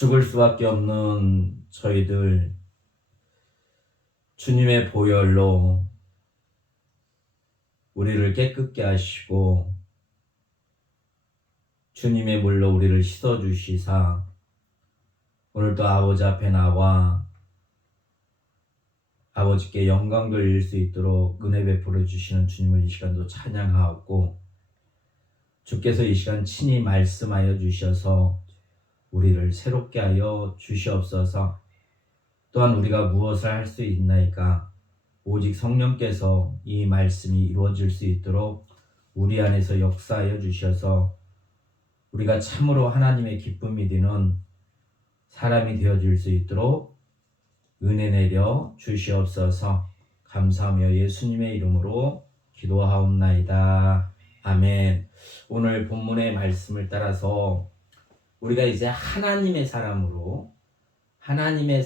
죽을 수밖에 없는 저희들 주님의 보혈로 우리를 깨끗게 하시고 주님의 물로 우리를 씻어주시사 오늘도 아버지 앞에 나와 아버지께 영광 돌릴 수 있도록 은혜 베풀어 주시는 주님을 이 시간도 찬양하옵고, 주께서 이 시간 친히 말씀하여 주셔서 우리를 새롭게 하여 주시옵소서. 또한 우리가 무엇을 할 수 있나이까 오직 성령께서 이 말씀이 이루어질 수 있도록 우리 안에서 역사하여 주셔서 우리가 참으로 하나님의 기쁨이 되는 사람이 되어질 수 있도록 은혜 내려 주시옵소서. 감사하며 예수님의 이름으로 기도하옵나이다. 아멘. 오늘 본문의 말씀을 따라서 우리가 이제 하나님의 사람으로 하나님의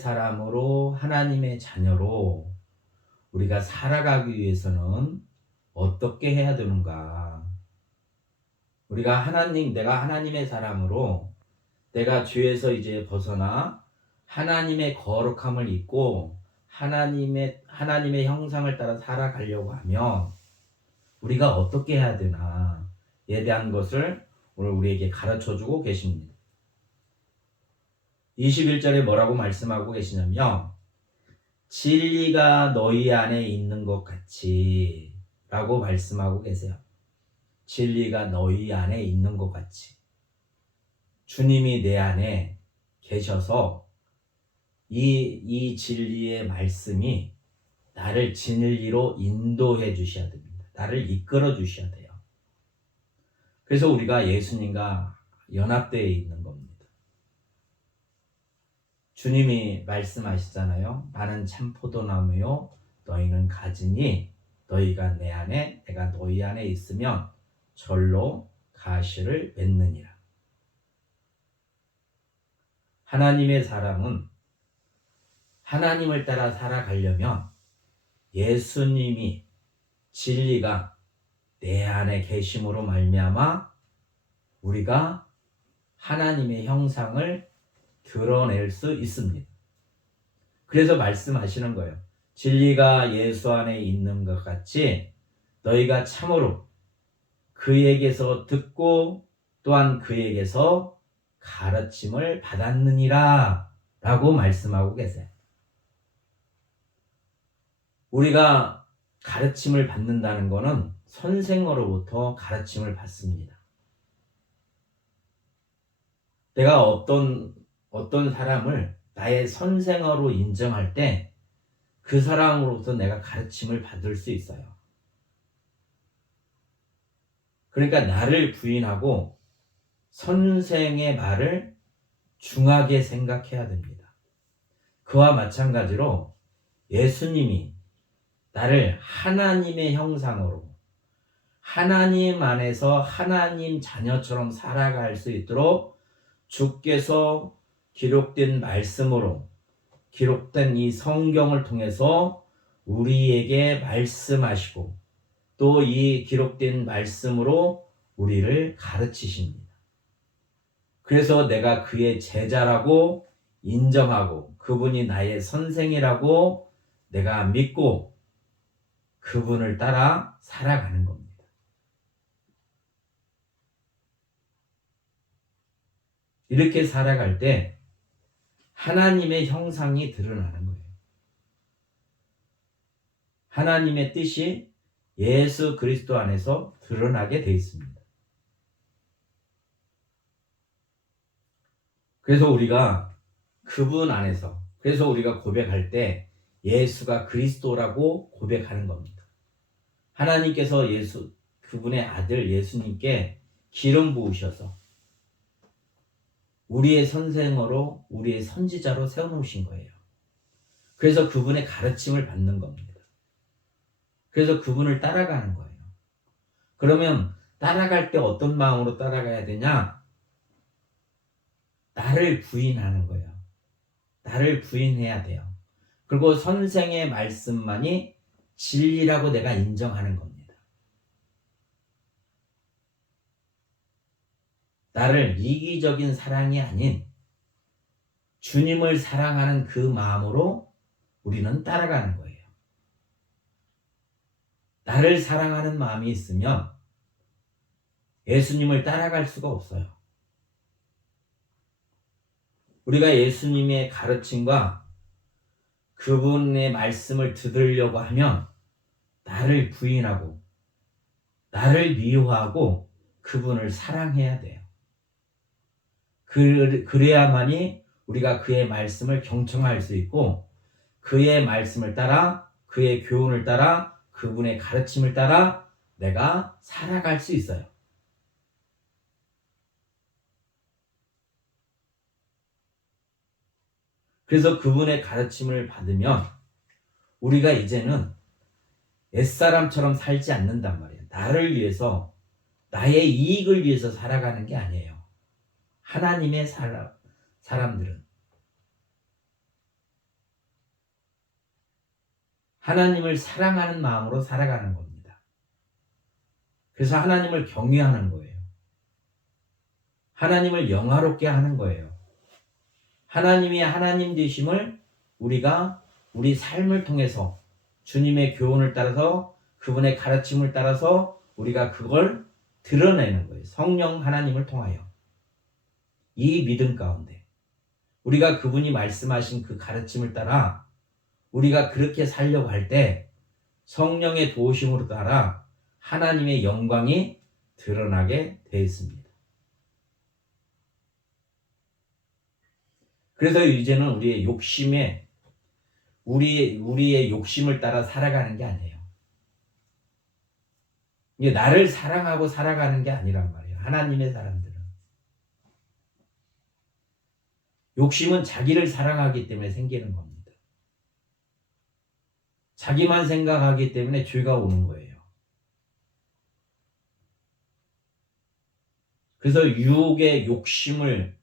자녀로 우리가 살아가기 위해서는 어떻게 해야 되는가? 내가 하나님의 사람으로 내가 죄에서 이제 벗어나 하나님의 거룩함을 입고 하나님의 형상을 따라 살아가려고 하면 우리가 어떻게 해야 되나에 대한 것을 오늘 우리에게 가르쳐 주고 계십니다. 21절에 뭐라고 말씀하고 계시냐면, 진리가 너희 안에 있는 것 같이 라고 말씀하고 계세요. 진리가 너희 안에 있는 것 같이. 주님이 내 안에 계셔서 이 진리의 말씀이 나를 진리로 인도해 주셔야 됩니다. 나를 이끌어 주셔야 돼요. 그래서 우리가 예수님과 연합되어 있는 겁니다. 주님이 말씀하시잖아요. 나는 참 포도나무요 너희는 가지니 너희가 내 안에 내가 너희 안에 있으면 절로 가시를 맺느니라. 하나님의 사람은 하나님을 따라 살아가려면 예수님이 진리가 내 안에 계심으로 말미암아 우리가 하나님의 형상을 드러낼 수 있습니다. 그래서 말씀하시는 거예요. 진리가 예수 안에 있는 것 같이 너희가 참으로 그에게서 듣고 또한 그에게서 가르침을 받았느니라 라고 말씀하고 계세요. 우리가 가르침을 받는다는 것은 선생으로부터 가르침을 받습니다. 내가 어떤 사람을 나의 선생으로 인정할 때 그 사람으로부터 내가 가르침을 받을 수 있어요. 그러니까 나를 부인하고 선생의 말을 중하게 생각해야 됩니다. 그와 마찬가지로 예수님이 나를 하나님의 형상으로 하나님 안에서 하나님 자녀처럼 살아갈 수 있도록 주께서 기록된 말씀으로 기록된 이 성경을 통해서 우리에게 말씀하시고 또 이 기록된 말씀으로 우리를 가르치십니다. 그래서 내가 그의 제자라고 인정하고 그분이 나의 선생이라고 내가 믿고 그분을 따라 살아가는 겁니다. 이렇게 살아갈 때 하나님의 형상이 드러나는 거예요. 하나님의 뜻이 예수 그리스도 안에서 드러나게 되어 있습니다. 그래서 우리가 그분 안에서, 그래서 우리가 고백할 때 예수가 그리스도라고 고백하는 겁니다. 하나님께서 그분의 아들 예수님께 기름 부으셔서 우리의 선생으로 우리의 선지자로 세워놓으신 거예요. 그래서 그분의 가르침을 받는 겁니다. 그래서 그분을 따라가는 거예요. 그러면 따라갈 때 어떤 마음으로 따라가야 되냐? 나를 부인하는 거예요. 나를 부인해야 돼요. 그리고 선생의 말씀만이 진리라고 내가 인정하는 겁니다. 나를 이기적인 사랑이 아닌 주님을 사랑하는 그 마음으로 우리는 따라가는 거예요. 나를 사랑하는 마음이 있으면 예수님을 따라갈 수가 없어요. 우리가 예수님의 가르침과 그분의 말씀을 들으려고 하면 나를 부인하고 나를 미워하고 그분을 사랑해야 돼요. 그래야만이 우리가 그의 말씀을 경청할 수 있고 그의 말씀을 따라 그의 교훈을 따라 그분의 가르침을 따라 내가 살아갈 수 있어요. 그래서 그분의 가르침을 받으면 우리가 이제는 옛사람처럼 살지 않는단 말이에요. 나를 위해서 나의 이익을 위해서 살아가는 게 아니에요. 하나님의 사람들은 하나님을 사랑하는 마음으로 살아가는 겁니다. 그래서 하나님을 경외하는 거예요. 하나님을 영화롭게 하는 거예요. 하나님이 하나님 되심을 우리가 우리 삶을 통해서 주님의 교훈을 따라서 그분의 가르침을 따라서 우리가 그걸 드러내는 거예요. 성령 하나님을 통하여. 이 믿음 가운데 우리가 그분이 말씀하신 그 가르침을 따라 우리가 그렇게 살려고 할 때 성령의 도우심으로 따라 하나님의 영광이 드러나게 되어 있습니다. 그래서 이제는 우리의 욕심을 따라 살아가는 게 아니에요. 이게 나를 사랑하고 살아가는 게 아니란 말이에요. 하나님의 사람들은. 욕심은 자기를 사랑하기 때문에 생기는 겁니다. 자기만 생각하기 때문에 죄가 오는 거예요. 그래서 유혹의 욕심을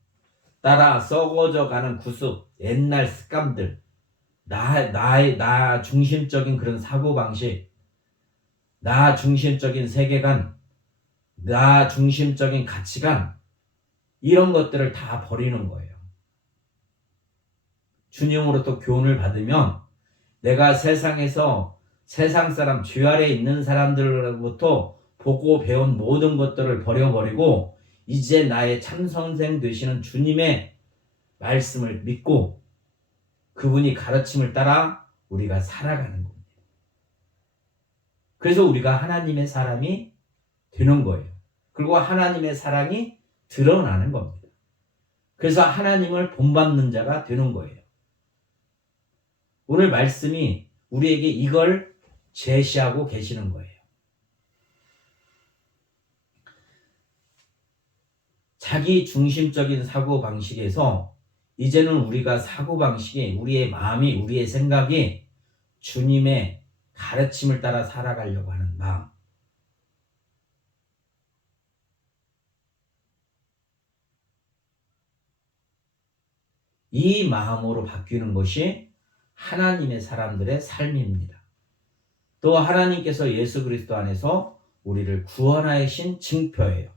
따라 썩어져 가는 구습, 옛날 습관들, 나 중심적인 그런 사고방식, 나 중심적인 세계관, 나 중심적인 가치관, 이런 것들을 다 버리는 거예요. 주님으로부터 교훈을 받으면 내가 세상에서 세상 사람, 죄 아래 있는 사람들로부터 보고 배운 모든 것들을 버려버리고 이제 나의 참선생 되시는 주님의 말씀을 믿고 그분이 가르침을 따라 우리가 살아가는 겁니다. 그래서 우리가 하나님의 사람이 되는 거예요. 그리고 하나님의 사랑이 드러나는 겁니다. 그래서 하나님을 본받는 자가 되는 거예요. 오늘 말씀이 우리에게 이걸 제시하고 계시는 거예요. 자기 중심적인 사고방식에서 이제는 우리가 사고방식이, 우리의 마음이, 우리의 생각이 주님의 가르침을 따라 살아가려고 하는 마음. 이 마음으로 바뀌는 것이 하나님의 사람들의 삶입니다. 또 하나님께서 예수 그리스도 안에서 우리를 구원하신 증표예요.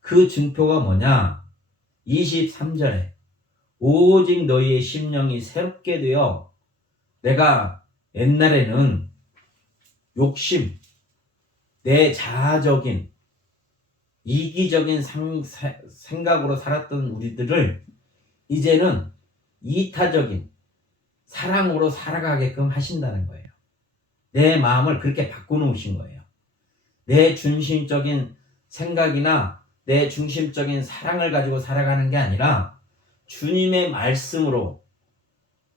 그 증표가 뭐냐? 23절에 오직 너희의 심령이 새롭게 되어 내가 옛날에는 욕심, 내 자아적인 이기적인 생각으로 살았던 우리들을 이제는 이타적인 사랑으로 살아가게끔 하신다는 거예요. 내 마음을 그렇게 바꿔놓으신 거예요. 내 중심적인 생각이나 내 중심적인 사랑을 가지고 살아가는 게 아니라 주님의 말씀으로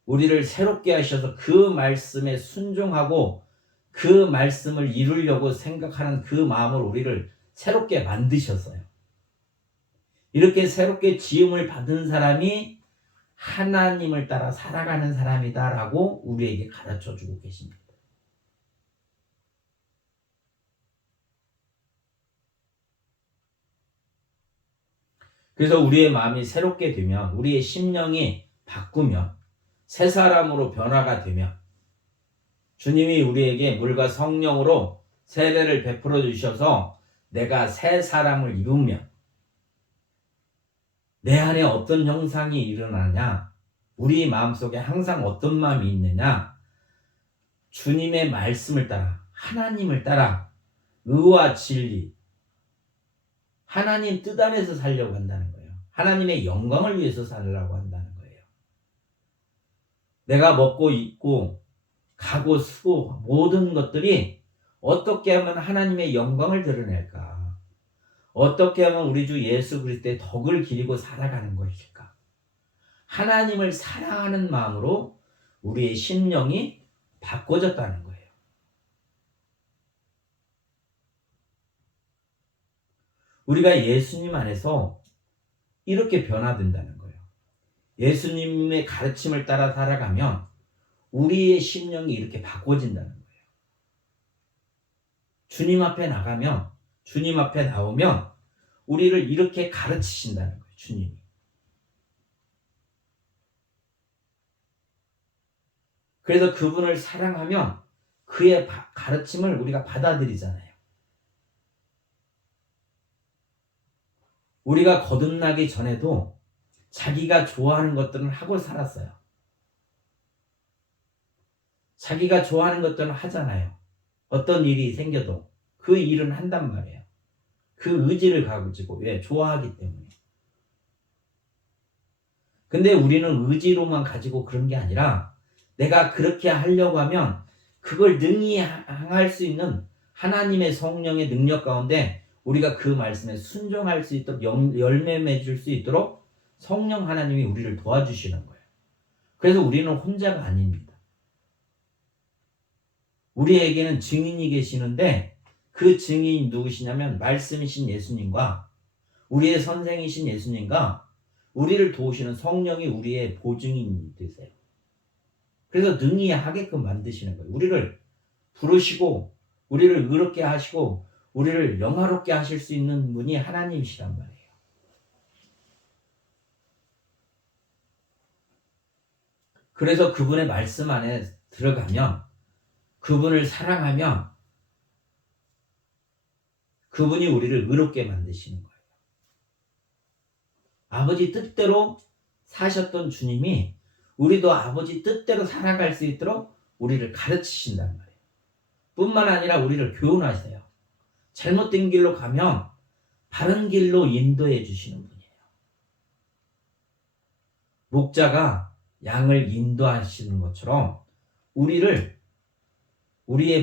우리를 새롭게 하셔서 그 말씀에 순종하고 그 말씀을 이루려고 생각하는 그 마음을 우리를 새롭게 만드셨어요. 이렇게 새롭게 지음을 받은 사람이 하나님을 따라 살아가는 사람이다라고 우리에게 가르쳐주고 계십니다. 그래서 우리의 마음이 새롭게 되면, 우리의 심령이 바꾸면, 새 사람으로 변화가 되면, 주님이 우리에게 물과 성령으로 세례를 베풀어 주셔서 내가 새 사람을 이루면 내 안에 어떤 형상이 일어나냐? 우리 마음속에 항상 어떤 마음이 있느냐? 주님의 말씀을 따라, 하나님을 따라 의와 진리, 하나님 뜻 안에서 살려고 한다는 거예요. 하나님의 영광을 위해서 살려고 한다는 거예요. 내가 먹고 입고 가고 쓰고 모든 것들이 어떻게 하면 하나님의 영광을 드러낼까? 어떻게 하면 우리 주 예수 그리스도의 덕을 기리고 살아가는 것일까? 하나님을 사랑하는 마음으로 우리의 심령이 바꿔졌다는 거예요. 우리가 예수님 안에서 이렇게 변화된다는 거예요. 예수님의 가르침을 따라 살아가면 우리의 심령이 이렇게 바꿔진다는 거예요. 주님 앞에 나가면, 주님 앞에 나오면 우리를 이렇게 가르치신다는 거예요. 주님이. 그래서 그분을 사랑하면 그의 가르침을 우리가 받아들이잖아요. 우리가 거듭나기 전에도 자기가 좋아하는 것들은 하고 살았어요. 자기가 좋아하는 것들은 하잖아요. 어떤 일이 생겨도 그 일은 한단 말이에요. 그 의지를 가지고. 왜? 좋아하기 때문에. 근데 우리는 의지로만 가지고 그런 게 아니라 내가 그렇게 하려고 하면 그걸 능히 행할 수 있는 하나님의 성령의 능력 가운데 우리가 그 말씀에 순종할 수 있도록 열매 맺을 수 있도록 성령 하나님이 우리를 도와주시는 거예요. 그래서 우리는 혼자가 아닙니다. 우리에게는 증인이 계시는데 그 증인이 누구시냐면 말씀이신 예수님과 우리의 선생이신 예수님과 우리를 도우시는 성령이 우리의 보증인이 되세요. 그래서 능히 하게끔 만드시는 거예요. 우리를 부르시고 우리를 의롭게 하시고 우리를 영화롭게 하실 수 있는 분이 하나님이시란 말이에요. 그래서 그분의 말씀 안에 들어가면 그분을 사랑하면 그분이 우리를 의롭게 만드시는 거예요. 아버지 뜻대로 사셨던 주님이 우리도 아버지 뜻대로 살아갈 수 있도록 우리를 가르치신단 말이에요. 뿐만 아니라 우리를 교훈하세요. 잘못된 길로 가면 바른 길로 인도해 주시는 분이에요. 목자가 양을 인도하시는 것처럼 우리의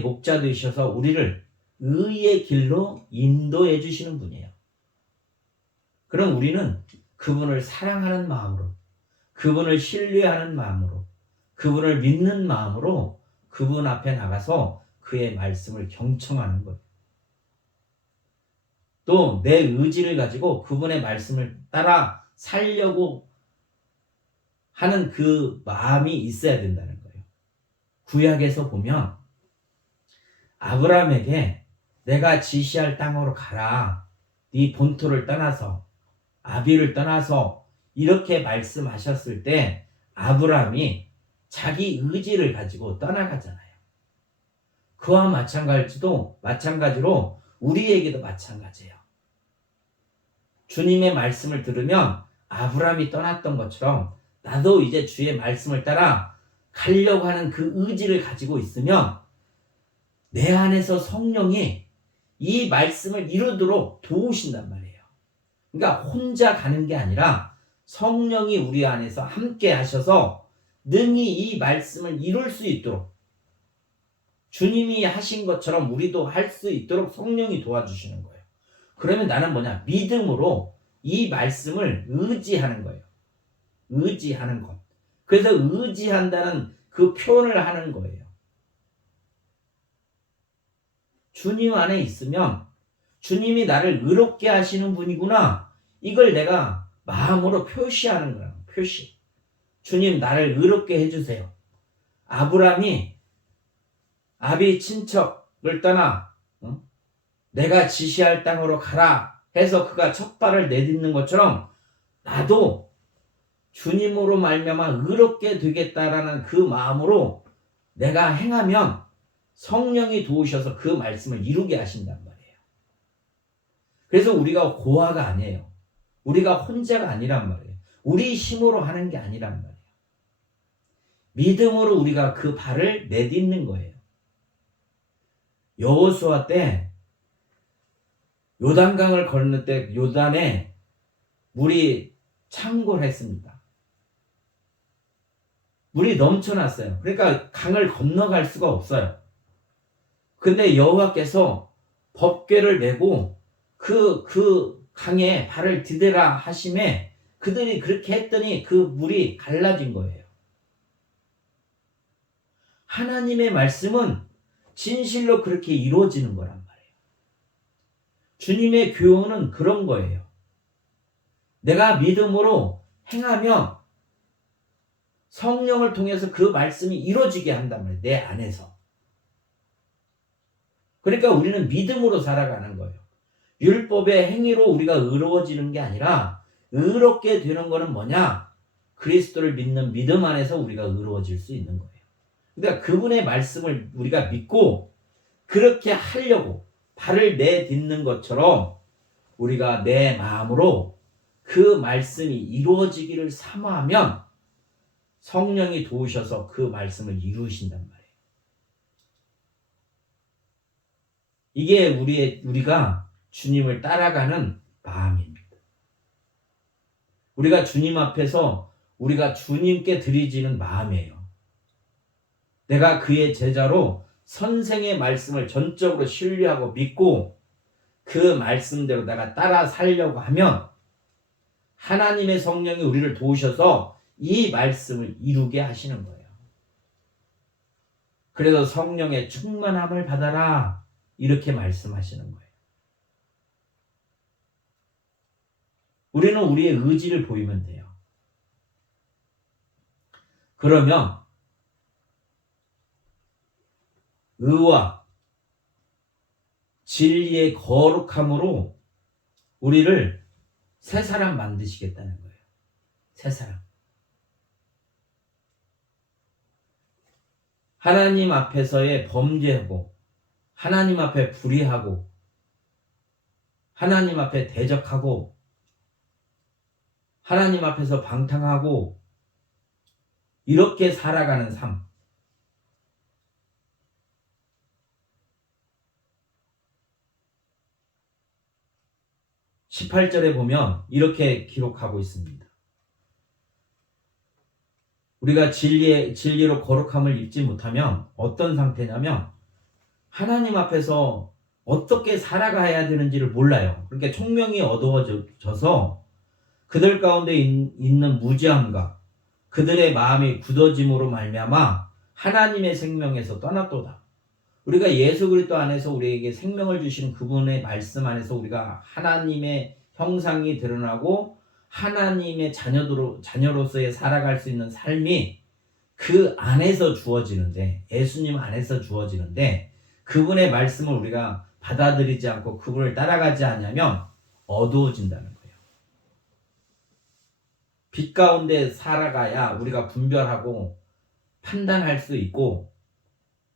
목자 되셔서 우리를 의의 길로 인도해 주시는 분이에요. 그럼 우리는 그분을 사랑하는 마음으로, 그분을 신뢰하는 마음으로, 그분을 믿는 마음으로 그분 앞에 나가서 그의 말씀을 경청하는 거예요. 또 내 의지를 가지고 그분의 말씀을 따라 살려고 하는 그 마음이 있어야 된다는 거예요. 구약에서 보면 아브라함에게 내가 지시할 땅으로 가라. 네 본토를 떠나서 아비를 떠나서 이렇게 말씀하셨을 때 아브라함이 자기 의지를 가지고 떠나가잖아요. 그와 마찬가지로 우리에게도 마찬가지예요. 주님의 말씀을 들으면 아브라함이 떠났던 것처럼 나도 이제 주의 말씀을 따라 가려고 하는 그 의지를 가지고 있으면 내 안에서 성령이 이 말씀을 이루도록 도우신단 말이에요. 그러니까 혼자 가는 게 아니라 성령이 우리 안에서 함께 하셔서 능히 이 말씀을 이룰 수 있도록 주님이 하신 것처럼 우리도 할 수 있도록 성령이 도와주시는 거예요. 그러면 나는 뭐냐? 믿음으로 이 말씀을 의지하는 거예요. 의지하는 것. 그래서 의지한다는 그 표현을 하는 거예요. 주님 안에 있으면 주님이 나를 의롭게 하시는 분이구나. 이걸 내가 마음으로 표시하는 거야. 표시. 주님 나를 의롭게 해주세요. 아브라함이 아비 친척을 떠나 내가 지시할 땅으로 가라 해서 그가 첫 발을 내딛는 것처럼 나도 주님으로 말미암아 의롭게 되겠다라는 그 마음으로 내가 행하면 성령이 도우셔서 그 말씀을 이루게 하신단 말이에요. 그래서 우리가 고아가 아니에요. 우리가 혼자가 아니란 말이에요. 우리 힘으로 하는 게 아니란 말이에요. 믿음으로 우리가 그 발을 내딛는 거예요. 여호수아 때 요단강을 건널 때 요단에 물이 창궐했습니다. 물이 넘쳐났어요. 그러니까 강을 건너갈 수가 없어요. 근데 여호와께서 법궤를 메고 그 강에 발을 디대라 하심에 그들이 그렇게 했더니 그 물이 갈라진 거예요. 하나님의 말씀은 진실로 그렇게 이루어지는 거란 말이에요. 주님의 교훈은 그런 거예요. 내가 믿음으로 행하면 성령을 통해서 그 말씀이 이루어지게 한단 말이에요. 내 안에서. 그러니까 우리는 믿음으로 살아가는 거예요. 율법의 행위로 우리가 의로워지는 게 아니라 의롭게 되는 거는 뭐냐? 그리스도를 믿는 믿음 안에서 우리가 의로워질 수 있는 거예요. 그러니까 그분의 말씀을 우리가 믿고 그렇게 하려고 발을 내딛는 것처럼 우리가 내 마음으로 그 말씀이 이루어지기를 사모하면 성령이 도우셔서 그 말씀을 이루신단 말이에요. 이게 우리가 주님을 따라가는 마음입니다. 우리가 주님 앞에서 우리가 주님께 드리지는 마음이에요. 내가 그의 제자로 선생의 말씀을 전적으로 신뢰하고 믿고 그 말씀대로 내가 따라 살려고 하면 하나님의 성령이 우리를 도우셔서 이 말씀을 이루게 하시는 거예요. 그래서 성령의 충만함을 받아라 이렇게 말씀하시는 거예요. 우리는 우리의 의지를 보이면 돼요. 그러면 의와 진리의 거룩함으로 우리를 새 사람 만드시겠다는 거예요. 새 사람. 하나님 앞에서의 범죄하고 하나님 앞에 불의하고 하나님 앞에 대적하고 하나님 앞에서 방탕하고 이렇게 살아가는 삶. 18절에 보면 이렇게 기록하고 있습니다. 우리가 진리로 거룩함을 입지 못하면 어떤 상태냐면 하나님 앞에서 어떻게 살아가야 되는지를 몰라요. 그러니까 총명이 어두워져서 그들 가운데 있는 무지함과 그들의 마음이 굳어짐으로 말미암아 하나님의 생명에서 떠났도다. 우리가 예수 그리스도 안에서 우리에게 생명을 주시는 그분의 말씀 안에서 우리가 하나님의 형상이 드러나고 하나님의 자녀로서의 살아갈 수 있는 삶이 그 안에서 주어지는데, 예수님 안에서 주어지는데 그분의 말씀을 우리가 받아들이지 않고 그분을 따라가지 않으면 어두워진다는 거예요. 빛 가운데 살아가야 우리가 분별하고 판단할 수 있고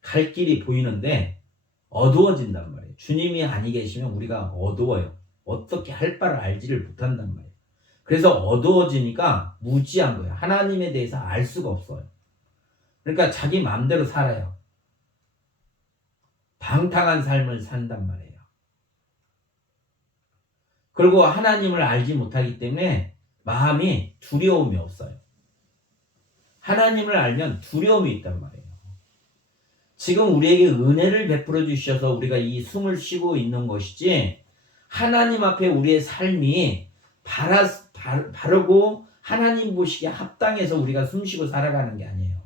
갈 길이 보이는데 어두워진단 말이에요. 주님이 아니 계시면 우리가 어두워요. 어떻게 할 바를 알지를 못한단 말이에요. 그래서 어두워지니까 무지한 거예요. 하나님에 대해서 알 수가 없어요. 그러니까 자기 마음대로 살아요. 방탕한 삶을 산단 말이에요. 그리고 하나님을 알지 못하기 때문에 마음이 두려움이 없어요. 하나님을 알면 두려움이 있단 말이에요. 지금 우리에게 은혜를 베풀어 주셔서 우리가 이 숨을 쉬고 있는 것이지 하나님 앞에 우리의 삶이 바르고 하나님 보시기에 합당해서 우리가 숨쉬고 살아가는 게 아니에요.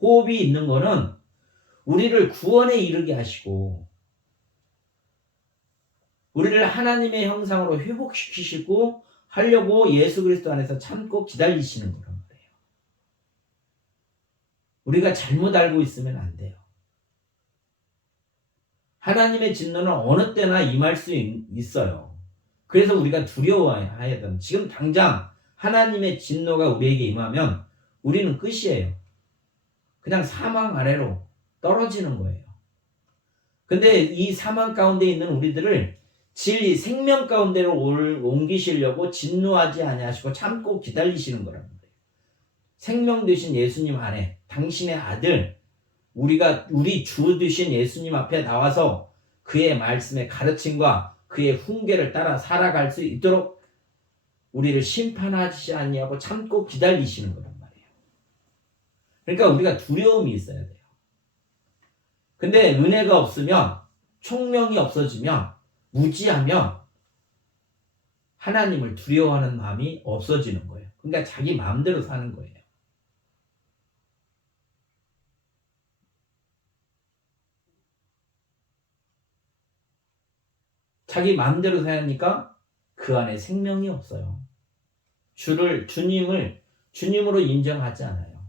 호흡이 있는 거는 우리를 구원에 이르게 하시고 우리를 하나님의 형상으로 회복시키시고 하려고 예수 그리스도 안에서 참고 기다리시는 거란 말이에요. 우리가 잘못 알고 있으면 안 돼요. 하나님의 진노는 어느 때나 임할 수 있어요. 그래서 우리가 두려워해야 됩니다. 지금 당장 하나님의 진노가 우리에게 임하면 우리는 끝이에요. 그냥 사망 아래로 떨어지는 거예요. 근데 이 사망 가운데 있는 우리들을 진리 생명 가운데로 옮기시려고 진노하지 아니하시고 참고 기다리시는 거란 말이에요. 생명 되신 예수님 안에 당신의 아들 우리 주 되신 예수님 앞에 나와서 그의 말씀의 가르침과 그의 훈계를 따라 살아갈 수 있도록 우리를 심판하지 아니하고 참고 기다리시는 거란 말이에요. 그러니까 우리가 두려움이 있어야 돼요. 근데 은혜가 없으면, 총명이 없어지면, 무지하면 하나님을 두려워하는 마음이 없어지는 거예요. 그러니까 자기 마음대로 사는 거예요. 자기 마음대로 사니까 그 안에 생명이 없어요. 주님으로 인정하지 않아요.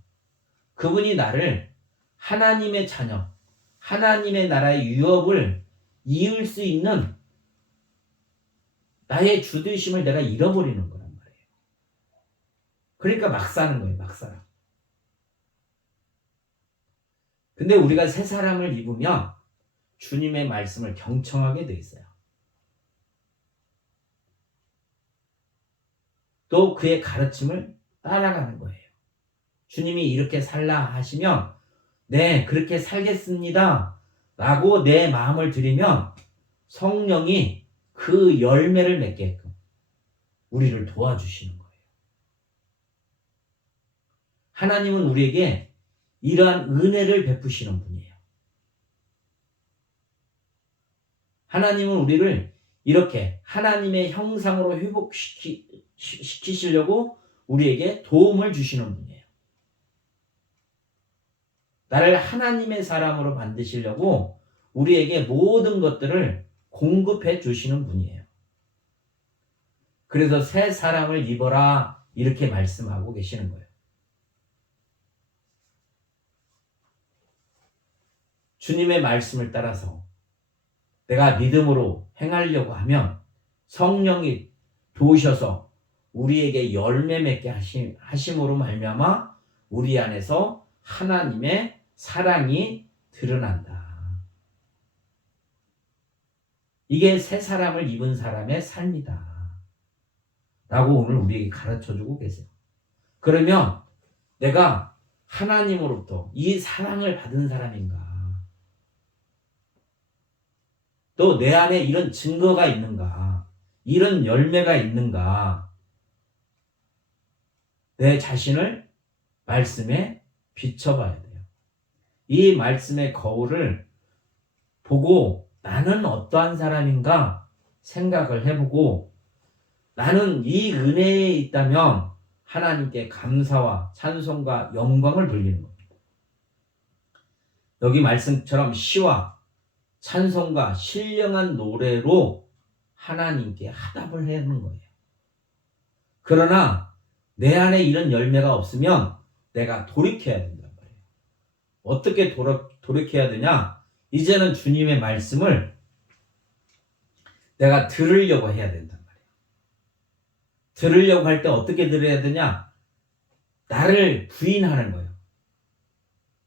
그분이 나를 하나님의 자녀, 하나님의 나라의 유업을 이을 수 있는 나의 주되심을 내가 잃어버리는 거란 말이에요. 그러니까 막 사는 거예요. 막 살아. 근데 우리가 새 사람을 입으면 주님의 말씀을 경청하게 돼 있어요. 또 그의 가르침을 따라가는 거예요. 주님이 이렇게 살라 하시면 네, 그렇게 살겠습니다 라고 내 마음을 드리면 성령이 그 열매를 맺게끔 우리를 도와주시는 거예요. 하나님은 우리에게 이러한 은혜를 베푸시는 분이에요. 하나님은 우리를 이렇게 하나님의 형상으로 회복시키시려고 우리에게 도움을 주시는 분이에요. 나를 하나님의 사람으로 만드시려고 우리에게 모든 것들을 공급해 주시는 분이에요. 그래서 새 사람을 입어라 이렇게 말씀하고 계시는 거예요. 주님의 말씀을 따라서 내가 믿음으로 행하려고 하면 성령이 도우셔서 우리에게 열매 맺게 하심으로 말미암아 우리 안에서 하나님의 사랑이 드러난다. 이게 새 사람을 입은 사람의 삶이다. 라고 오늘 우리에게 가르쳐주고 계세요. 그러면 내가 하나님으로부터 이 사랑을 받은 사람인가? 또 내 안에 이런 증거가 있는가? 이런 열매가 있는가? 내 자신을 말씀에 비춰봐야 돼요. 이 말씀의 거울을 보고 나는 어떠한 사람인가 생각을 해보고 나는 이 은혜에 있다면 하나님께 감사와 찬송과 영광을 돌리는 겁니다. 여기 말씀처럼 시와 찬송과 신령한 노래로 하나님께 화답을 하는 거예요. 그러나 내 안에 이런 열매가 없으면 내가 돌이켜야 된단 말이에요. 어떻게 돌이켜야 되냐? 이제는 주님의 말씀을 내가 들으려고 해야 된단 말이에요. 들으려고 할 때 어떻게 들어야 되냐? 나를 부인하는 거예요.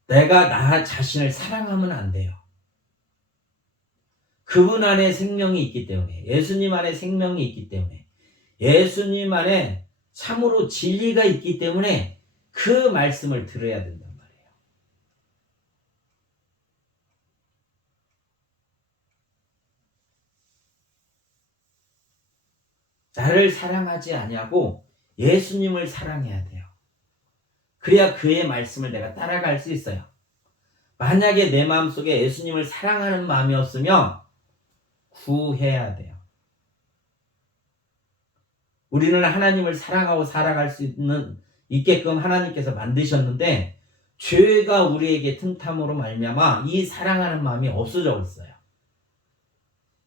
내가 나 자신을 사랑하면 안 돼요. 그분 안에 생명이 있기 때문에, 예수님 안에 생명이 있기 때문에, 예수님 안에 참으로 진리가 있기 때문에 그 말씀을 들어야 된단 말이에요. 나를 사랑하지 아니하고 예수님을 사랑해야 돼요. 그래야 그의 말씀을 내가 따라갈 수 있어요. 만약에 내 마음속에 예수님을 사랑하는 마음이 없으면 구해야 돼요. 우리는 하나님을 사랑하고 살아갈 수 있게끔 하나님께서 만드셨는데 죄가 우리에게 틈탐으로 말미암아 이 사랑하는 마음이 없어져 버렸어요.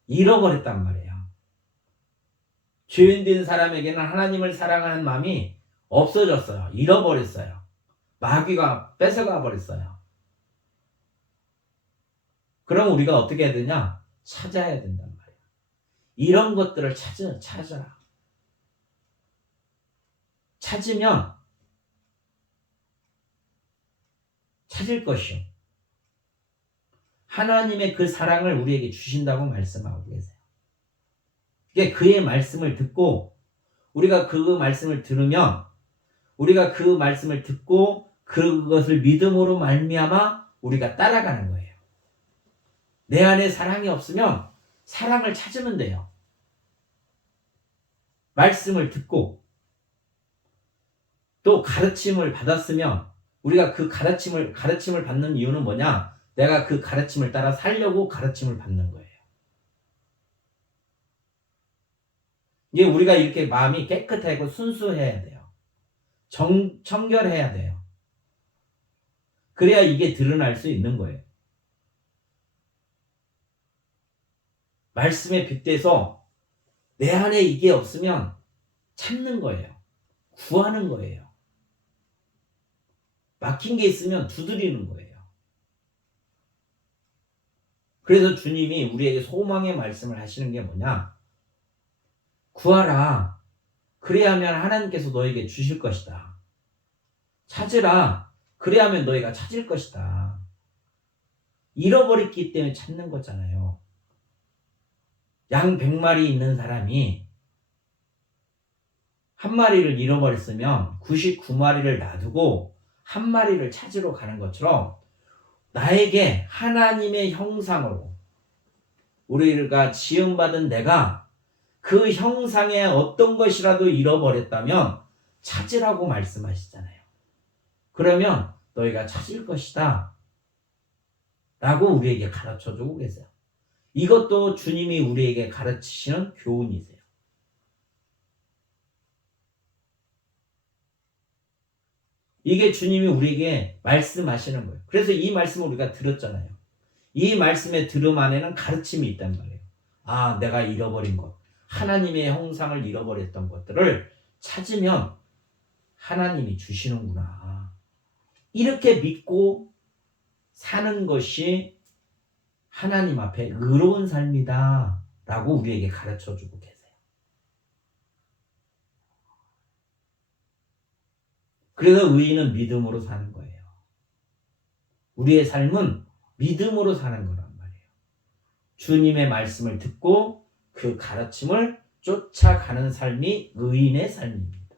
잃어버렸단 말이에요. 죄인된 사람에게는 하나님을 사랑하는 마음이 없어졌어요. 잃어버렸어요. 마귀가 뺏어가 버렸어요. 그럼 우리가 어떻게 해야 되냐? 찾아야 된단 말이에요. 이런 것들을 찾아라. 찾으면 찾을 것이요. 하나님의 그 사랑을 우리에게 주신다고 말씀하고 계세요. 이게 그의 말씀을 듣고 우리가 그 말씀을 들으면 우리가 그 말씀을 듣고 그것을 믿음으로 말미암아 우리가 따라가는 거예요. 내 안에 사랑이 없으면 사랑을 찾으면 돼요. 말씀을 듣고 또 가르침을 받았으면 우리가 그 가르침을 받는 이유는 뭐냐? 내가 그 가르침을 따라 살려고 가르침을 받는 거예요. 이게 우리가 이렇게 마음이 깨끗하고 순수해야 돼요. 청결해야 돼요. 그래야 이게 드러날 수 있는 거예요. 말씀에 빗대서 내 안에 이게 없으면 찾는 거예요. 구하는 거예요. 막힌 게 있으면 두드리는 거예요. 그래서 주님이 우리에게 소망의 말씀을 하시는 게 뭐냐? 구하라. 그래야면 하나님께서 너에게 주실 것이다. 찾으라. 그래야면 너희가 찾을 것이다. 잃어버렸기 때문에 찾는 거잖아요. 양 100마리 있는 사람이 한 마리를 잃어버렸으면 99마리를 놔두고 한 마리를 찾으러 가는 것처럼 나에게 하나님의 형상으로 우리가 지음받은 내가 그 형상의 어떤 것이라도 잃어버렸다면 찾으라고 말씀하시잖아요. 그러면 너희가 찾을 것이다 라고 우리에게 가르쳐주고 계세요. 이것도 주님이 우리에게 가르치시는 교훈이세요. 이게 주님이 우리에게 말씀하시는 거예요. 그래서 이 말씀을 우리가 들었잖아요. 이 말씀의 들음 안에는 가르침이 있단 말이에요. 아, 내가 잃어버린 것, 하나님의 형상을 잃어버렸던 것들을 찾으면 하나님이 주시는구나. 이렇게 믿고 사는 것이 하나님 앞에 의로운 삶이다 라고 우리에게 가르쳐주고 계세요. 그래서 의인은 믿음으로 사는 거예요. 우리의 삶은 믿음으로 사는 거란 말이에요. 주님의 말씀을 듣고 그 가르침을 쫓아가는 삶이 의인의 삶입니다.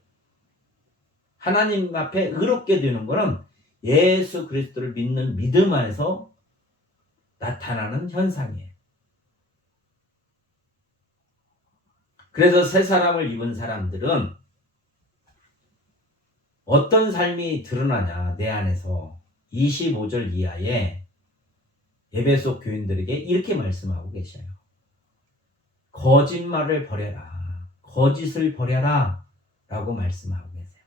하나님 앞에 의롭게 되는 것은 예수 그리스도를 믿는 믿음 안에서 나타나는 현상이에요. 그래서 새 사람을 입은 사람들은 어떤 삶이 드러나냐 내 안에서 25절 이하에 에베소 교인들에게 이렇게 말씀하고 계셔요. 거짓말을 버려라. 거짓을 버려라 라고 말씀하고 계세요.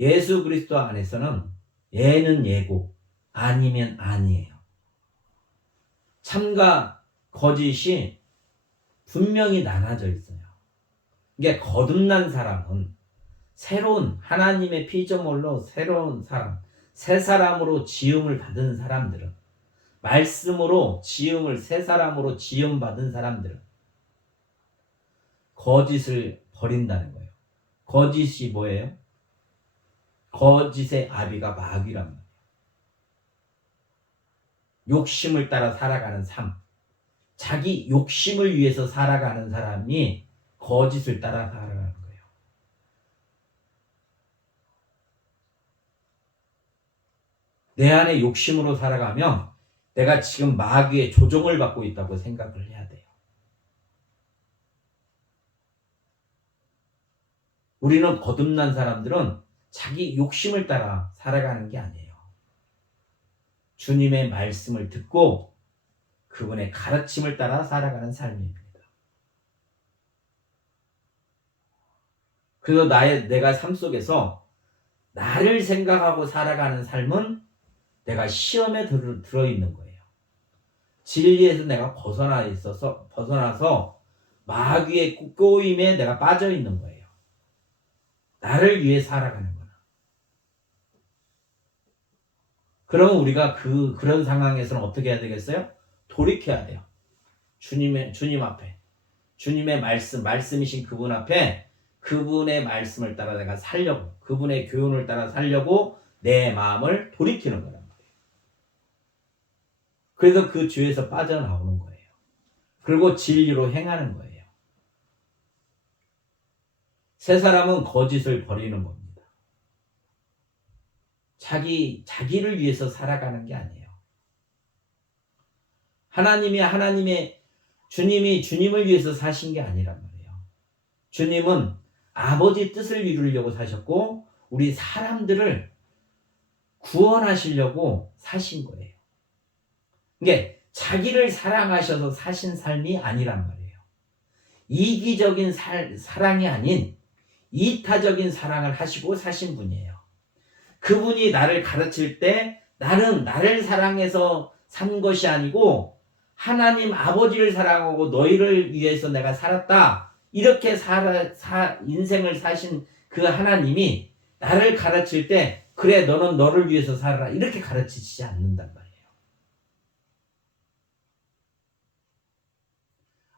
예수 그리스도 안에서는 예는 예고 아니면 아니에요. 참과 거짓이 분명히 나눠져 있어요. 이게 거듭난 사람은 새로운 하나님의 피조물로 새로운 사람, 새 사람으로 지음을 받은 사람들은 말씀으로 지음을 새 사람으로 지음 받은 사람들은 거짓을 버린다는 거예요. 거짓이 뭐예요? 거짓의 아비가 마귀란 말이에요. 욕심을 따라 살아가는 삶. 자기 욕심을 위해서 살아가는 사람이 거짓을 따라 살아가는 거예요. 내 안에 욕심으로 살아가면 내가 지금 마귀의 조종을 받고 있다고 생각을 해야 돼요. 우리는 거듭난 사람들은 자기 욕심을 따라 살아가는 게 아니에요. 주님의 말씀을 듣고 그분의 가르침을 따라 살아가는 삶입니다. 그래서 내가 삶 속에서 나를 생각하고 살아가는 삶은 내가 시험에 들어있는 거예요. 진리에서 내가 벗어나서 마귀의 꼬임에 내가 빠져 있는 거예요. 나를 위해 살아가는 거나. 그러면 우리가 그런 상황에서는 어떻게 해야 되겠어요? 돌이켜야 돼요. 주님 앞에. 주님의 말씀이신 그분 앞에 그분의 말씀을 따라 내가 살려고, 그분의 교훈을 따라 살려고 내 마음을 돌이키는 거란 말이에요. 그래서 그 죄에서 빠져나오는 거예요. 그리고 진리로 행하는 거예요. 새 사람은 거짓을 버리는 겁니다. 자기를 위해서 살아가는 게 아니에요. 주님이 주님을 위해서 사신 게 아니란 말이에요. 주님은 아버지 뜻을 이루려고 사셨고 우리 사람들을 구원하시려고 사신 거예요. 이게 자기를 사랑하셔서 사신 삶이 아니란 말이에요. 이기적인 사랑이 아닌 이타적인 사랑을 하시고 사신 분이에요. 그분이 나를 가르칠 때 나는 나를 사랑해서 산 것이 아니고 하나님 아버지를 사랑하고 너희를 위해서 내가 살았다. 이렇게 인생을 사신 그 하나님이 나를 가르칠 때 그래 너는 너를 위해서 살아라 이렇게 가르치지 않는단 말이에요.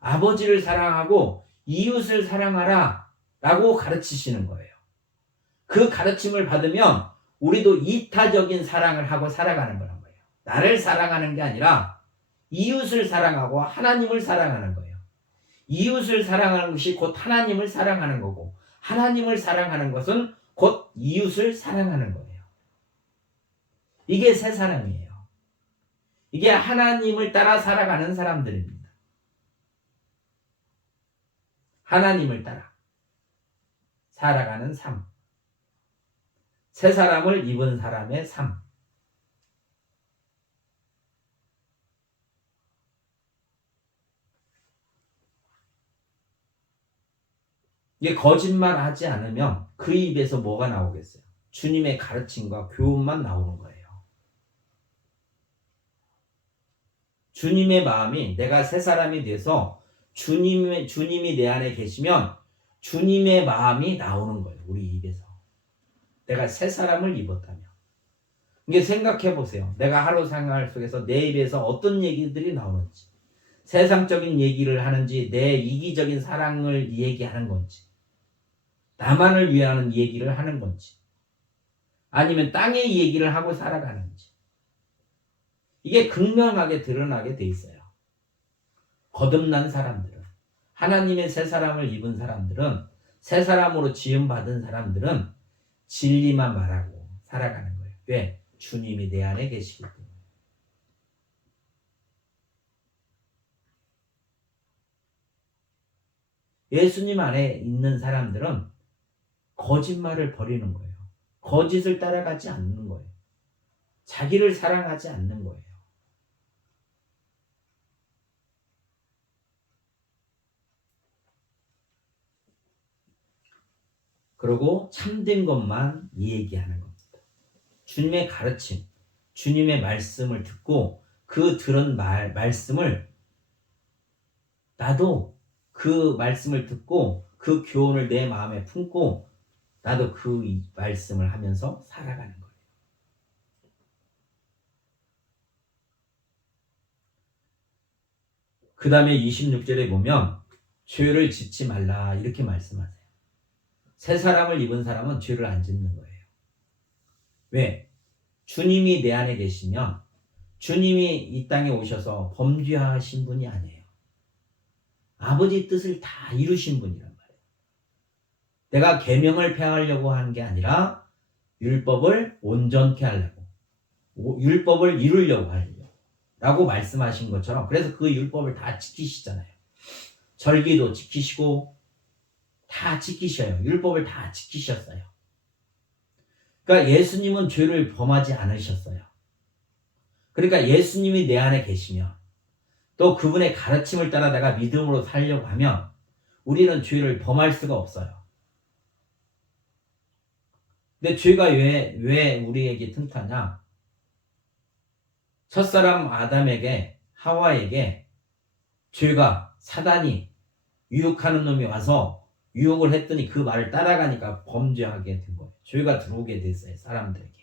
아버지를 사랑하고 이웃을 사랑하라 라고 가르치시는 거예요. 그 가르침을 받으면 우리도 이타적인 사랑을 하고 살아가는 거란 거예요. 나를 사랑하는 게 아니라 이웃을 사랑하고 하나님을 사랑하는 거예요. 이웃을 사랑하는 것이 곧 하나님을 사랑하는 거고 하나님을 사랑하는 것은 곧 이웃을 사랑하는 거예요. 이게 새 사람이에요. 이게 하나님을 따라 살아가는 사람들입니다. 하나님을 따라 살아가는 삶. 새 사람을 입은 사람의 삶. 이게 거짓말하지 않으면 그 입에서 뭐가 나오겠어요? 주님의 가르침과 교훈만 나오는 거예요. 주님의 마음이 내가 새 사람이 돼서 주님이 내 안에 계시면 주님의 마음이 나오는 거예요. 우리 입에서. 내가 새 사람을 입었다면. 이게 생각해 보세요. 내가 하루 생활 속에서 내 입에서 어떤 얘기들이 나오는지. 세상적인 얘기를 하는지 내 이기적인 사랑을 얘기하는 건지 나만을 위하는 얘기를 하는 건지 아니면 땅의 얘기를 하고 살아가는지 이게 극명하게 드러나게 돼 있어요. 거듭난 사람들은 하나님의 새 사람을 입은 사람들은 새 사람으로 지음받은 사람들은 진리만 말하고 살아가는 거예요. 왜? 주님이 내 안에 계시기 때문에. 예수님 안에 있는 사람들은 거짓말을 버리는 거예요. 거짓을 따라가지 않는 거예요. 자기를 사랑하지 않는 거예요. 그리고 참된 것만 얘기하는 겁니다. 주님의 가르침, 주님의 말씀을 듣고 그 들은 말씀을 나도 그 말씀을 듣고 그 교훈을 내 마음에 품고 나도 그 말씀을 하면서 살아가는 거예요. 그 다음에 26절에 보면 죄를 짓지 말라 이렇게 말씀하세요. 새 사람을 입은 사람은 죄를 안 짓는 거예요. 왜? 주님이 내 안에 계시면 주님이 이 땅에 오셔서 범죄하신 분이 아니에요. 아버지 뜻을 다 이루신 분이란 말이에요. 내가 계명을 폐하려고 하는 게 아니라 율법을 온전케 하려고 율법을 이루려고 하려고 라고 말씀하신 것처럼 그래서 그 율법을 다 지키시잖아요. 절기도 지키시고 다 지키셔요. 율법을 다 지키셨어요. 그러니까 예수님은 죄를 범하지 않으셨어요. 그러니까 예수님이 내 안에 계시면 또 그분의 가르침을 따라 내가 믿음으로 살려고 하면 우리는 죄를 범할 수가 없어요. 근데 죄가 왜 우리에게 틈타냐? 첫사람 아담에게 하와에게 죄가 사단이 유혹하는 놈이 와서 유혹을 했더니 그 말을 따라가니까 범죄하게 된 거예요. 죄가 들어오게 됐어요. 사람들에게.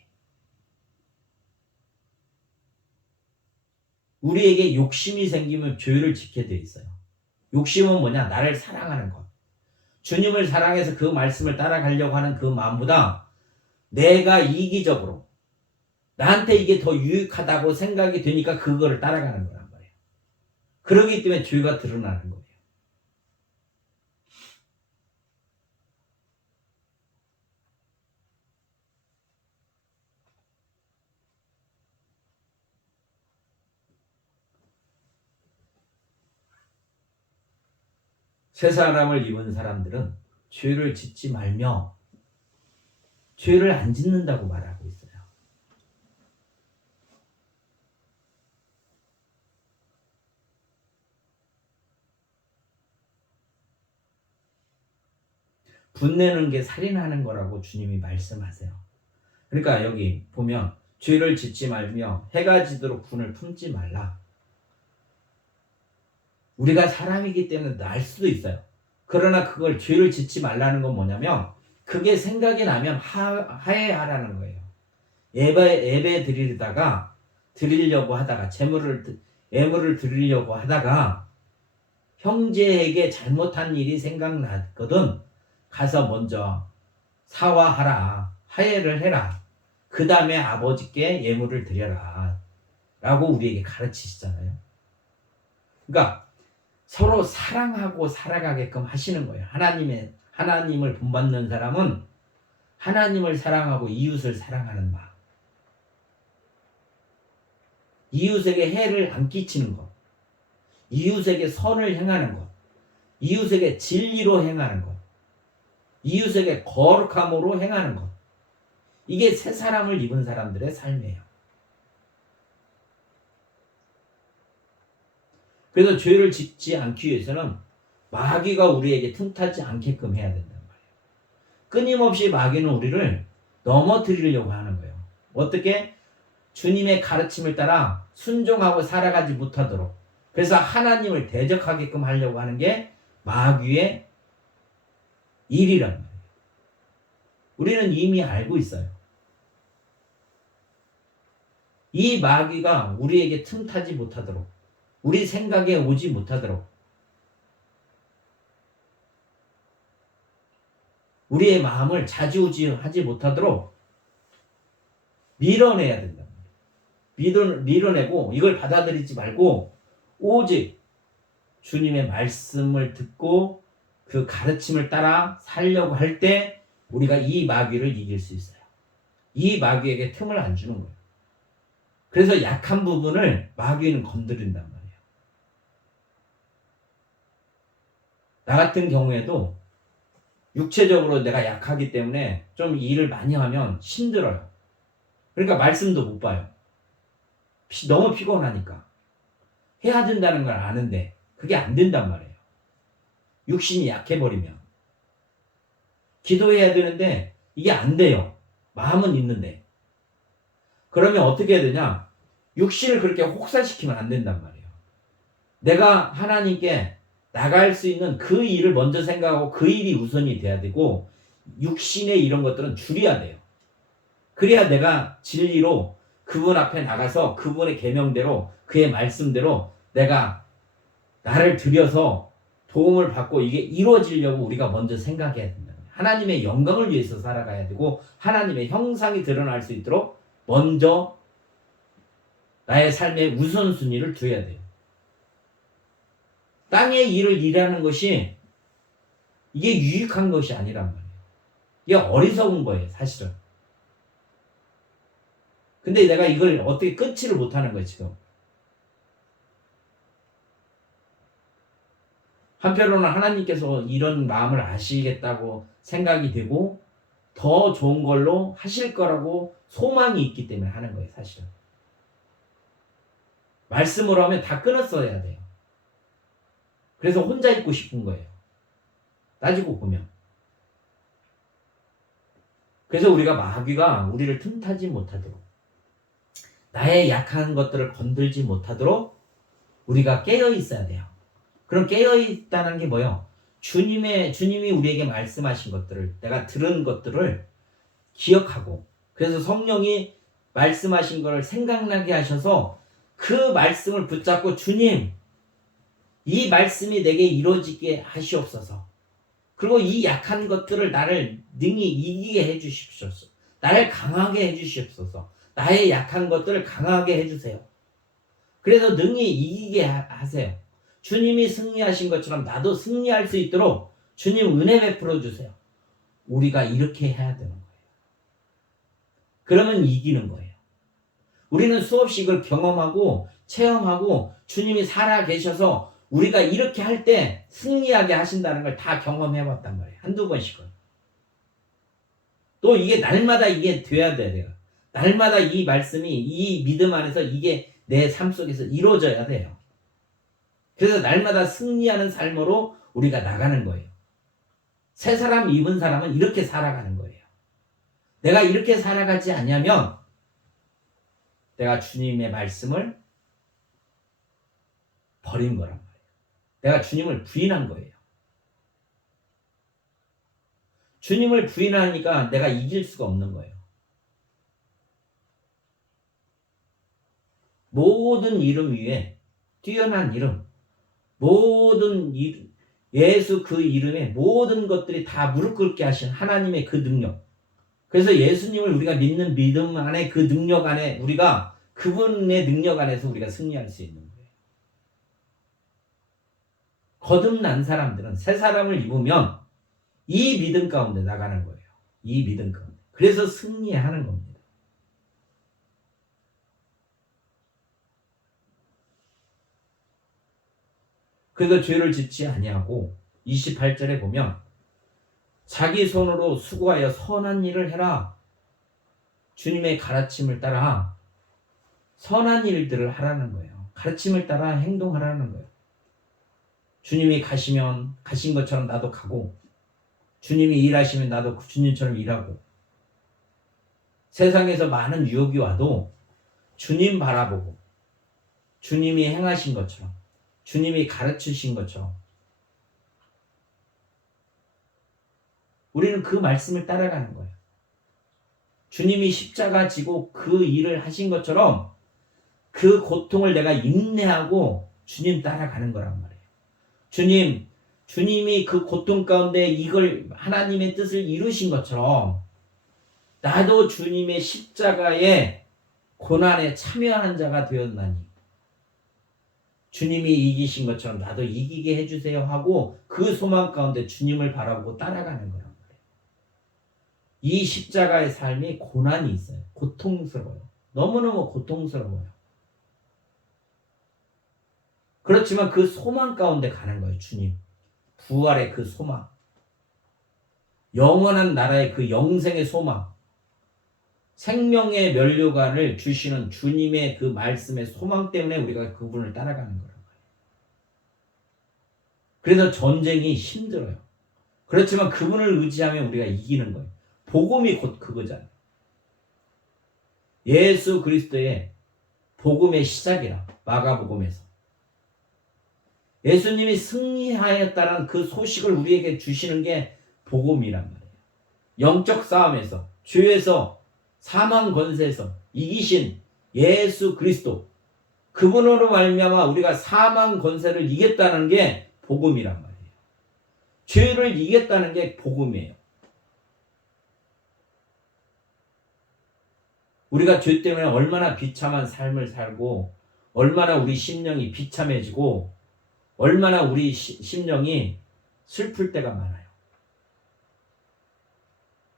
우리에게 욕심이 생기면 죄를 짓게 돼 있어요. 욕심은 뭐냐? 나를 사랑하는 것. 주님을 사랑해서 그 말씀을 따라가려고 하는 그 마음보다 내가 이기적으로 나한테 이게 더 유익하다고 생각이 되니까 그거를 따라가는 거란 말이에요. 그러기 때문에 죄가 드러나는 거예요. 새 사람을 입은 사람들은 죄를 짓지 말며 죄를 안 짓는다고 말하고 있어요. 분내는 게 살인하는 거라고 주님이 말씀하세요. 그러니까 여기 보면 죄를 짓지 말며 해가 지도록 분을 품지 말라. 우리가 사람이기 때문에 날 수도 있어요. 그러나 그걸 죄를 짓지 말라는 건 뭐냐면 그게 생각이 나면 화해하라는 거예요. 예배 드리려고 하다가 예물을 드리려고 하다가 형제에게 잘못한 일이 생각났거든 가서 먼저 사과하라. 화해를 해라. 그 다음에 아버지께 예물을 드려라. 라고 우리에게 가르치시잖아요. 그러니까 서로 사랑하고 살아가게끔 하시는 거예요. 하나님을 본받는 사람은 하나님을 사랑하고 이웃을 사랑하는 마음. 이웃에게 해를 안 끼치는 것. 이웃에게 선을 행하는 것. 이웃에게 진리로 행하는 것. 이웃에게 거룩함으로 행하는 것. 이게 새 사람을 입은 사람들의 삶이에요. 그래서 죄를 짓지 않기 위해서는 마귀가 우리에게 틈타지 않게끔 해야 된단 말이에요. 끊임없이 마귀는 우리를 넘어뜨리려고 하는 거예요. 어떻게? 주님의 가르침을 따라 순종하고 살아가지 못하도록. 그래서 하나님을 대적하게끔 하려고 하는 게 마귀의 일이란 말이에요. 우리는 이미 알고 있어요. 이 마귀가 우리에게 틈타지 못하도록, 우리 생각에 오지 못하도록, 우리의 마음을 좌지우지하지 못하도록 밀어내야 된다. 밀어내고 이걸 받아들이지 말고 오직 주님의 말씀을 듣고 그 가르침을 따라 살려고 할 때 우리가 이 마귀를 이길 수 있어요. 이 마귀에게 틈을 안 주는 거예요. 그래서 약한 부분을 마귀는 건드린단 말이에요. 나 같은 경우에도 육체적으로 내가 약하기 때문에 좀 일을 많이 하면 힘들어요. 그러니까 말씀도 못 봐요. 너무 피곤하니까. 해야 된다는 걸 아는데 그게 안 된단 말이에요. 육신이 약해버리면. 기도해야 되는데 이게 안 돼요. 마음은 있는데. 그러면 어떻게 해야 되냐? 육신을 그렇게 혹사시키면 안 된단 말이에요. 내가 하나님께 나갈 수 있는 그 일을 먼저 생각하고 그 일이 우선이 돼야 되고 육신의 이런 것들은 줄여야 돼요. 그래야 내가 진리로 그분 앞에 나가서 그분의 계명대로 그의 말씀대로 내가 나를 들여서 도움을 받고 이게 이루어지려고 우리가 먼저 생각해야 된다. 하나님의 영광을 위해서 살아가야 되고 하나님의 형상이 드러날 수 있도록 먼저 나의 삶의 우선순위를 둬야 돼요. 땅의 일을 일하는 것이 이게 유익한 것이 아니란 말이에요. 이게 어리석은 거예요, 사실은. 근데 내가 이걸 어떻게 끊지를 못하는 거예요, 지금. 한편으로는 하나님께서 이런 마음을 아시겠다고 생각이 되고 더 좋은 걸로 하실 거라고 소망이 있기 때문에 하는 거예요, 사실은. 말씀으로 하면 다 끊었어야 돼요. 그래서 혼자 있고 싶은 거예요. 따지고 보면. 그래서 우리가 마귀가 우리를 틈타지 못하도록 나의 약한 것들을 건들지 못하도록 우리가 깨어 있어야 돼요. 그럼 깨어 있다는 게 뭐예요? 주님이 우리에게 말씀하신 것들을 내가 들은 것들을 기억하고 그래서 성령이 말씀하신 것을 생각나게 하셔서 그 말씀을 붙잡고 주님 이 말씀이 내게 이루어지게 하시옵소서. 그리고 이 약한 것들을 나를 능히 이기게 해주십시오. 나를 강하게 해주시옵소서. 나의 약한 것들을 강하게 해주세요. 그래서 능히 이기게 하세요. 주님이 승리하신 것처럼 나도 승리할 수 있도록 주님 은혜 베풀어 주세요. 우리가 이렇게 해야 되는 거예요. 그러면 이기는 거예요. 우리는 수없이 이걸 경험하고 체험하고 주님이 살아 계셔서 우리가 이렇게 할 때 승리하게 하신다는 걸 다 경험해 봤단 말이에요. 한두 번씩은. 또 이게 날마다 이게 돼야 돼요. 날마다 이 말씀이 이 믿음 안에서 이게 내 삶 속에서 이루어져야 돼요. 그래서 날마다 승리하는 삶으로 우리가 나가는 거예요. 새 사람 입은 사람은 이렇게 살아가는 거예요. 내가 이렇게 살아가지 않냐면 내가 주님의 말씀을 버린 거란 말이에요. 내가 주님을 부인한 거예요. 주님을 부인하니까 내가 이길 수가 없는 거예요. 모든 이름 위에 뛰어난 이름, 모든 이름, 예수 그 이름에 모든 것들이 다 무릎 꿇게 하신 하나님의 그 능력. 그래서 예수님을 우리가 믿는 믿음 안에 그 능력 안에 우리가 그분의 능력 안에서 우리가 승리할 수 있는 거예요. 거듭난 사람들은 새 사람을 입으면 이 믿음 가운데 나가는 거예요. 이 믿음 가운데. 그래서 승리하는 겁니다. 그래서 죄를 짓지 아니하고 28절에 보면 자기 손으로 수고하여 선한 일을 해라. 주님의 가르침을 따라 선한 일들을 하라는 거예요. 가르침을 따라 행동하라는 거예요. 주님이 가시면 가신 것처럼 나도 가고 주님이 일하시면 나도 주님처럼 일하고 세상에서 많은 유혹이 와도 주님 바라보고 주님이 행하신 것처럼 주님이 가르치신 것처럼 우리는 그 말씀을 따라가는 거예요. 주님이 십자가 지고 그 일을 하신 것처럼 그 고통을 내가 인내하고 주님 따라가는 거란 말이에요. 주님이 그 고통 가운데 이걸 하나님의 뜻을 이루신 것처럼 나도 주님의 십자가의 고난에 참여하는 자가 되었나니 주님이 이기신 것처럼 나도 이기게 해주세요 하고 그 소망 가운데 주님을 바라보고 따라가는 거란 말이에요. 이 십자가의 삶이 고난이 있어요. 고통스러워요. 너무너무 고통스러워요. 그렇지만 그 소망 가운데 가는 거예요. 주님. 부활의 그 소망. 영원한 나라의 그 영생의 소망. 생명의 면류관을 주시는 주님의 그 말씀의 소망 때문에 우리가 그분을 따라가는 거란 말이에요. 그래서 전쟁이 힘들어요. 그렇지만 그분을 의지하면 우리가 이기는 거예요. 복음이 곧 그거잖아요. 예수 그리스도의 복음의 시작이라 마가복음에서 예수님이 승리하였다는 그 소식을 우리에게 주시는 게 복음이란 말이에요. 영적 싸움에서 죄에서 사망 권세에서 이기신 예수 그리스도 그분으로 말미암아 우리가 사망 권세를 이겼다는 게 복음이란 말이에요. 죄를 이겼다는 게 복음이에요. 우리가 죄 때문에 얼마나 비참한 삶을 살고 얼마나 우리 심령이 비참해지고 얼마나 우리 심령이 슬플 때가 많아요.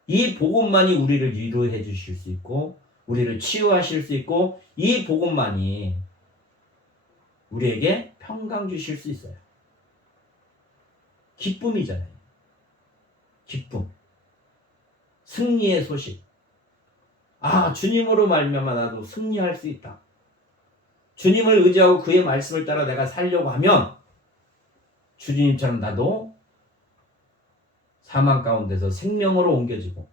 이 복음만이 우리를 위로해 주실 수 있고 우리를 치유하실 수 있고 이 복음만이 우리에게 평강 주실 수 있어요. 기쁨이잖아요. 기쁨. 승리의 소식. 아, 주님으로 말미암아 나도 승리할 수 있다. 주님을 의지하고 그의 말씀을 따라 내가 살려고 하면 주님처럼 나도 사망 가운데서 생명으로 옮겨지고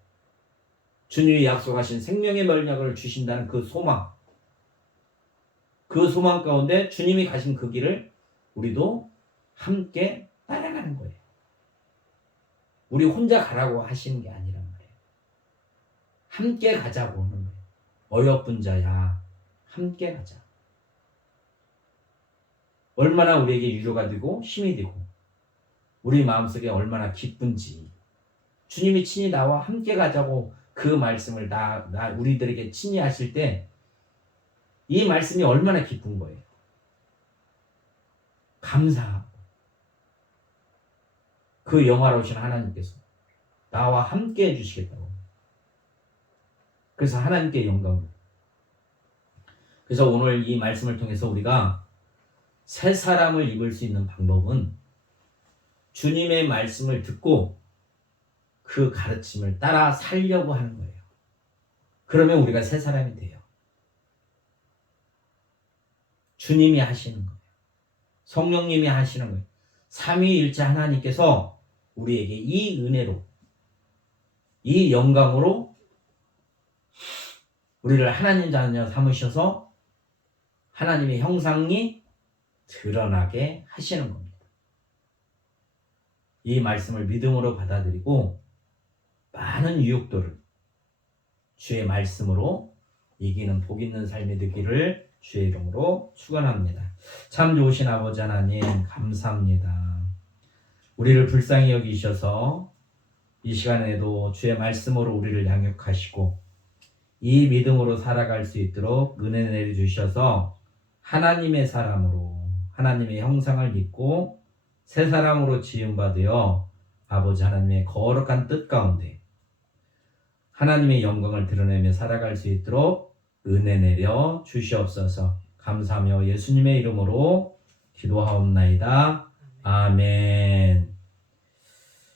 주님이 약속하신 생명의 면류관을 주신다는 그 소망, 그 소망 가운데 주님이 가신 그 길을 우리도 함께 따라가는 거예요. 우리 혼자 가라고 하시는 게 아니란 말이에요. 함께 가자고 하는 거예요. 어여쁜 자야, 함께 가자. 얼마나 우리에게 위로가 되고 힘이 되고 우리 마음속에 얼마나 기쁜지 주님이 친히 나와 함께 가자고 그 말씀을 우리들에게 친히 하실 때 이 말씀이 얼마나 기쁜 거예요. 감사하고 그 영화로우신 하나님께서 나와 함께 해주시겠다고. 그래서 하나님께 영광. 그래서 오늘 이 말씀을 통해서 우리가 새 사람을 입을 수 있는 방법은 주님의 말씀을 듣고 그 가르침을 따라 살려고 하는 거예요. 그러면 우리가 새 사람이 돼요. 주님이 하시는 거예요. 성령님이 하시는 거예요. 삼위일체 하나님께서 우리에게 이 은혜로, 이 영광으로 우리를 하나님 자녀 삼으셔서 하나님의 형상이 드러나게 하시는 겁니다. 이 말씀을 믿음으로 받아들이고 많은 유혹들을 주의 말씀으로 이기는 복 있는 삶이 되기를 주의 이름으로 축원합니다. 참 좋으신 아버지 하나님 감사합니다. 우리를 불쌍히 여기셔서 이 시간에도 주의 말씀으로 우리를 양육하시고 이 믿음으로 살아갈 수 있도록 은혜 내려주셔서 하나님의 사람으로 하나님의 형상을 믿고 새 사람으로 지음받으어 아버지 하나님의 거룩한 뜻 가운데 하나님의 영광을 드러내며 살아갈 수 있도록 은혜 내려 주시옵소서. 감사하며 예수님의 이름으로 기도하옵나이다. 아멘.